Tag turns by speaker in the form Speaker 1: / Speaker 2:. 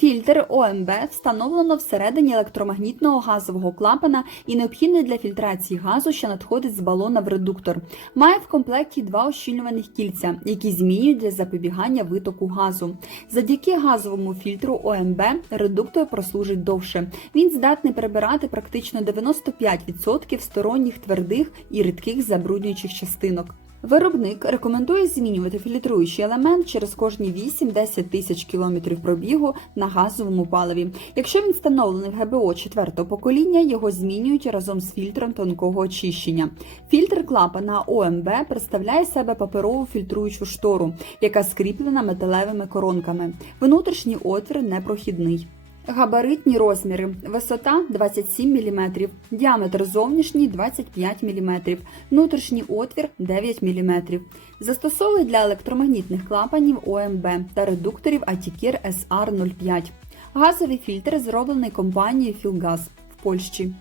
Speaker 1: Фільтр ОМБ встановлено всередині електромагнітного газового клапана і необхідний для фільтрації газу, що надходить з балона в редуктор. Має в комплекті два ощільнюваних кільця, які змінюють для запобігання витоку газу. Завдяки газовому фільтру ОМБ редуктор прослужить довше. Він здатний перебирати практично 95% сторонніх твердих і рідких забруднюючих частинок. Виробник рекомендує змінювати фільтруючий елемент через кожні 8-10 тисяч кілометрів пробігу на газовому паливі. Якщо він встановлений в ГБО четвертого покоління, його змінюють разом з фільтром тонкого очищення. Фільтр клапана ОМБ представляє себе паперову фільтруючу штору, яка скріплена металевими коронками. Внутрішній отвір непрохідний. Габаритні розміри: висота 27 мм, діаметр зовнішній 25 мм, внутрішній отвір 9 мм. Застосовують для електромагнітних клапанів ОМБ та редукторів Атікір SR05. Газовий фільтр зроблений компанією Філгаз в Польщі.